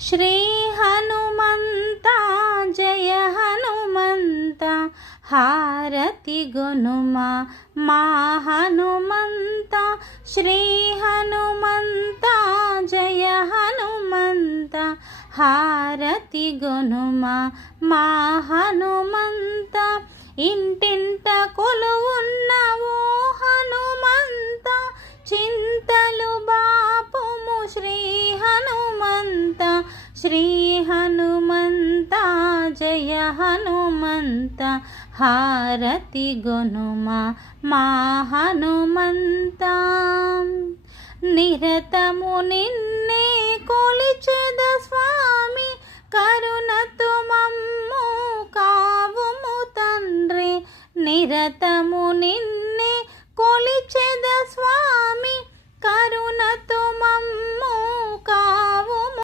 శ్రీ హనుమంత జయ హనుమంత హారతి గొనుమా మా హనుమంత. శ్రీ హనుమంత జయ హనుమంత హారతి గొనుమా మా హనుమంత. ఇంటింట కొలువున్నవో హనుమంత చింతలు బాపుము శ్రీ హనుమంత. శ్రీ హనుమంత జయ హనుమంత హారతి గొనుమా మా హనుమంత. నిరతము నిన్నే కొలిచె